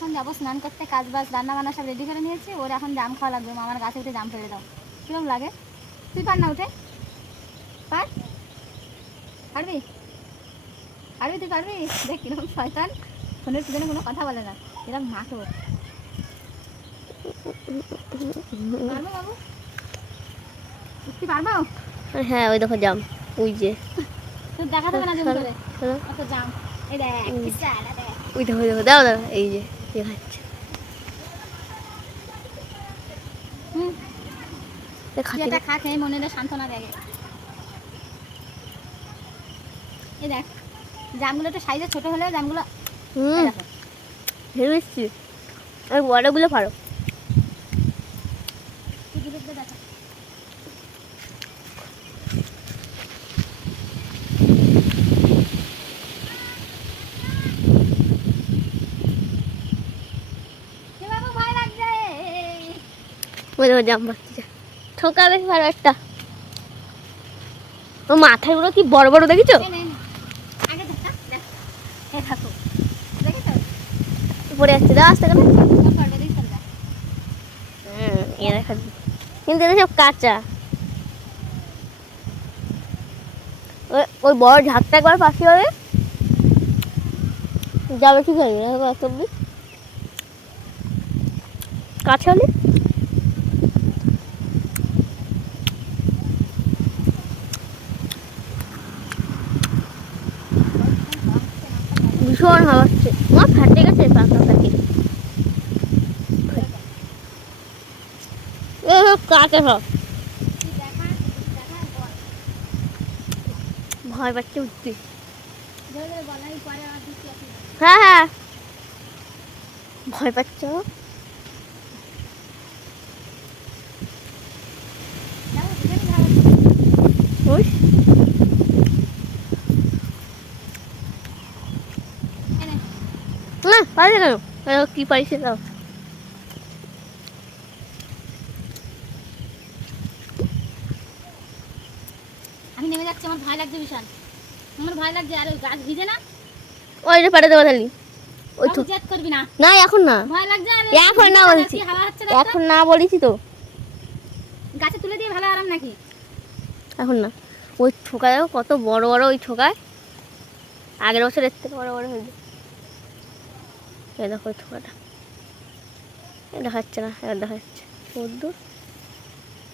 এখন যাবো স্নান করতে, কাজ বাজ রান্না বান্না সব রেডি করে নিয়েছি। ওর এখন জাম খাওয়া লাগবে। মামার গাছে উঠে জাম ফেলে দাও। কিরকম লাগে? তুই পার না উঠে? পার? পারবি? পারবি? তুই পারবি? দেখ কিরকম শয়তান, ফোনের পিছনে কোনো কথা বলে না, কিরকম নাটক। পারবো বাবু? উঠতে পারবো? হ্যাঁ ওই দেখো জাম, ওই যে তুই দেখাতে হবে না জুম করে অত জাম। এই দেখ দেখ, ওই দেখো দেখো, দাও দাও, এই যে দেখাচ্ছে। এটা খা, খেয়ে মনে সান্ত্বনা দেয়। এই দেখ জামগুলো তো সাইজে ছোট হলেও জামগুলো ভেবেছি আর বড়গুলো পারো। জাম বাচ্চা ঠোকাবে পারো একটা। ও মাথাগুলো কি বড় বড় দেখেছো? পড়ে যাচ্ছে, দাও আস্তে করে। কিন্তু এটা সব কাঁচা। ওই বড় ঝাঁকটা একবার পাশে হবে যাবে, ঠিক আছে? কাঁচা হলে ভীষণ হাওয়া হচ্ছে। আমার ফাটে গেছে পাকা পাখি। কাঁচা সব ভয় পাচ্ছে উঠতে। হ্যাঁ হ্যাঁ ভয় পাচ্ছ? না পারবে কেন? কি পাইছে দাও। আমি নেমে যাচ্ছি, আমার ভয় লাগছে ভীষণ, আমার ভয় লাগছে। আর ওই গাছ ভিজে না, ওই যে পাঠাতে পাঠালি ওই তো জেদ করবি না। না এখন না, ভয় লাগছে। আর এখন না বলছি, এখন না বলেছি তো। গাছে তুলে দিয়ে ভালো আরাম নাকি? এখন না। ওই ঠোকা দেখো কত বড় বড়, ওই ঠোকায় আগের বছর এর থেকে বড় বড় হয়েছে। এই দেখো ওই ঠোকাটা দেখাচ্ছে না, এবার দেখা যাচ্ছে দূর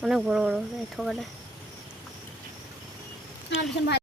অনেক বড় বড় এই ঠোকাটা। আমার ভীষণ ভয়।